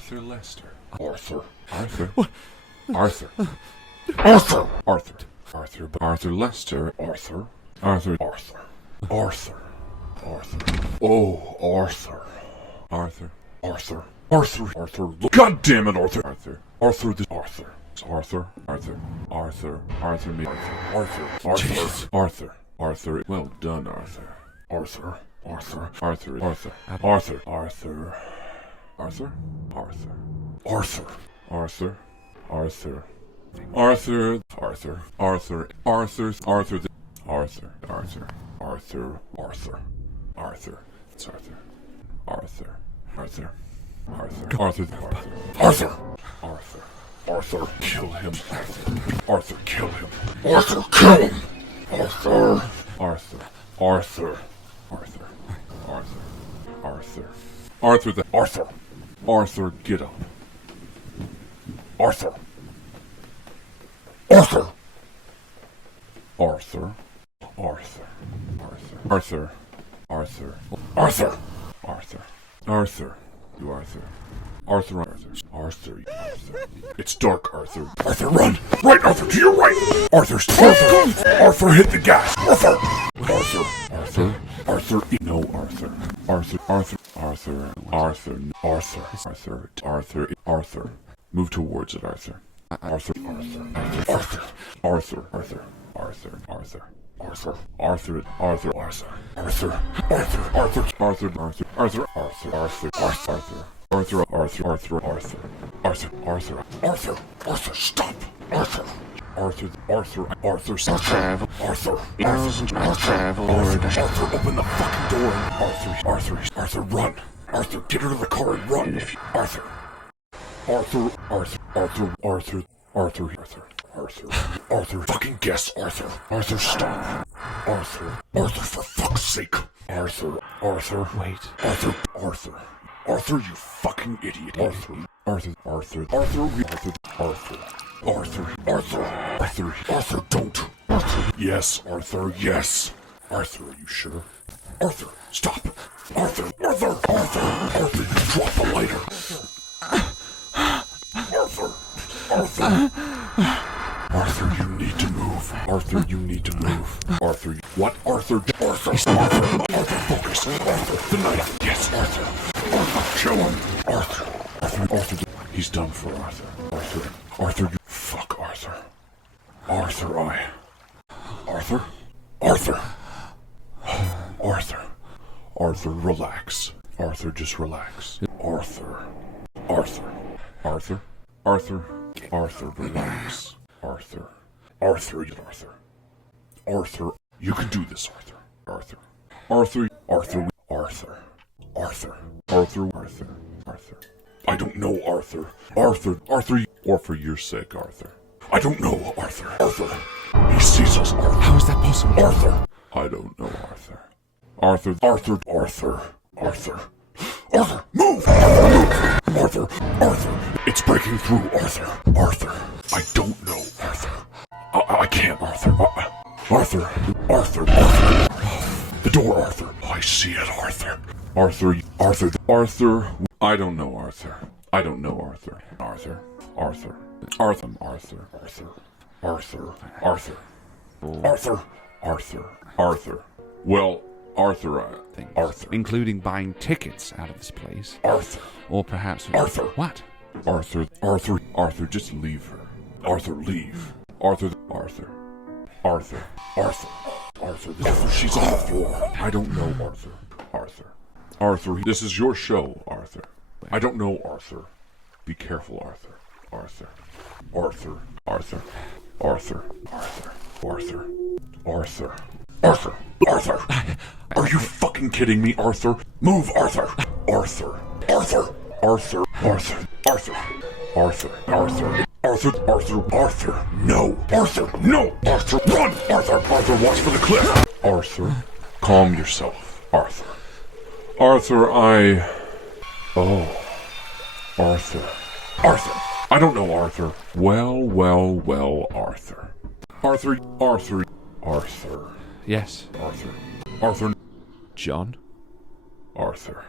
Arthur Lester. Arthur. What? Arthur. Arthur! Arthur Lester. Arthur. Oh, Arthur. Arthur. God damn it, Arthur. Arthur. Well done, Arthur. Arthur, kill him. Arthur, kill him. Arthur, get up. Arthur. It's dark, Arthur. Arthur, run! Right, Arthur, to your right! Arthur, hit the gas! Arthur! No, Arthur. Move towards it, Arthur. Arthur. Stop! Arthur, open the fucking door. Arthur, run. Arthur, get her to the car and run. Arthur, fucking guess, Arthur. Arthur, stop. Arthur, for fuck's sake. Arthur, Wait. Arthur, you fucking idiot. Arthur, don't. Yes, Arthur, yes. Arthur, are you sure? Arthur, stop. Arthur, you drop the lighter. Arthur, you need to move. What? Arthur, focus. Arthur, the knife. Yes, Arthur, kill him. Arthur, he's done for, Arthur, you fuck, Arthur, relax. Arthur, just relax. Arthur, relax. Arthur, you can do this, Arthur. I don't know, Arthur, or for your sake, Arthur. I don't know, Arthur. He sees us, Arthur. How is that possible? Arthur. I don't know, Arthur. Move! Arthur. It's breaking through, Arthur. I don't know, Arthur. I can't, Arthur. Arthur. The door, Arthur. I see it, Arthur. Arthur. I don't know, Arthur. Arthur. Well, Arthur, Things, including buying tickets out of this place. Arthur. Or perhaps... Arthur. What? Arthur, just leave her. Arthur, leave. Arthur, she's on the floor. I don't know, Arthur, this is your show, Arthur. I don't know, Arthur. Be careful, Arthur. Are you fucking kidding me, Arthur? Move, Arthur. No. Arthur, run. Arthur, watch for the cliff. Arthur, calm yourself. Arthur, Arthur. I don't know, Arthur. Well, Arthur. Arthur. Yes. Arthur. John? Arthur.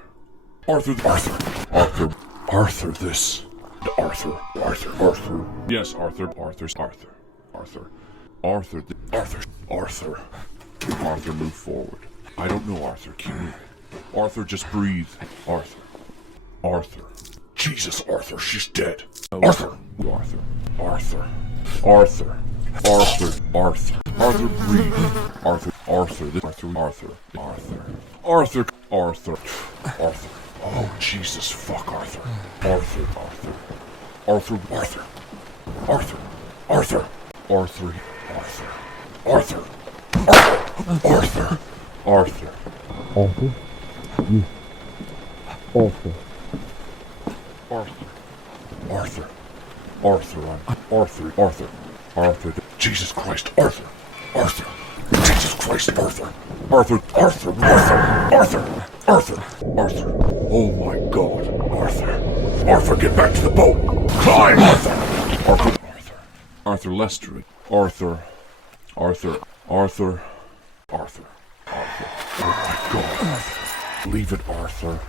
Arthur, this. Arthur. Yes, Arthur. Arthur. Arthur, move forward. I don't know, Arthur. Keep moving. Arthur, just breathe. Arthur. Jesus, Arthur, she's dead. Arthur, breathe. Arthur, breathe. Arthur. Oh, Jesus, fuck, Arthur. Arthur. Arthur. Jesus Christ, Arthur. Jesus Christ, Arthur. Arthur. Oh my God, Arthur. Arthur, get back to the boat. Climb, Arthur. Arthur Lester. Arthur. Oh my God, Arthur. Leave it, Arthur.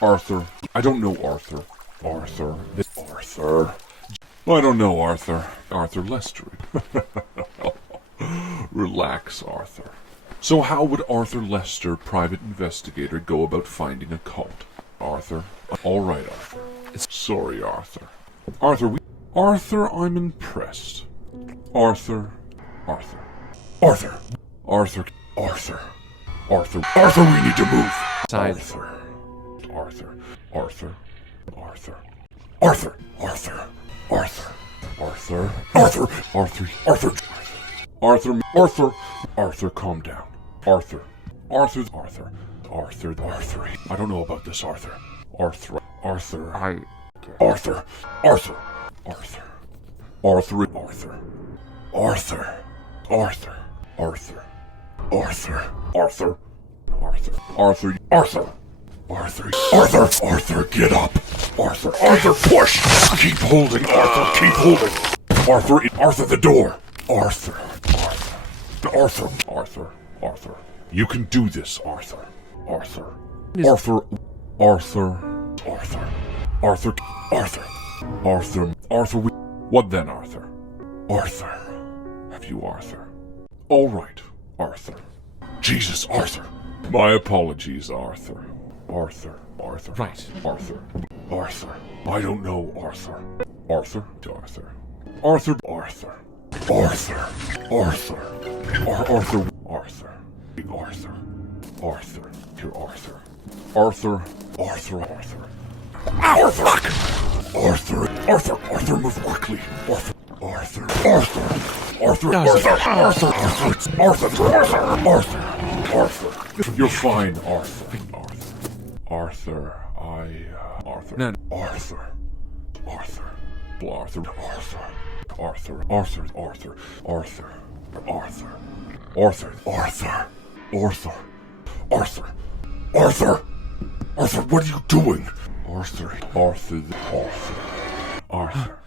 Arthur. I don't know, Arthur. I don't know, Arthur. Arthur Lester. Relax, Arthur. So how would Arthur Lester, private investigator, go about finding a cult? Arthur? All right, Arthur. Sorry, Arthur. Arthur, I'm impressed. Arthur, we need to move. Arthur, calm down. Arthur. I don't know about this, Arthur. Arthur. Arthur, get up. Arthur, push. Keep holding, Arthur, keep holding. Arthur, the door. Arthur. You can do this, Arthur. What then, Arthur? Have you, Arthur? All right, Arthur. Jesus, Arthur. My apologies, Arthur. Right. Arthur. I don't know, Arthur. Arthur. You're Arthur. Ow, fuck! Arthur, move quickly. Arthur. You're fine, Arthur. No. Arthur. Arthur, what are you doing? Arthur.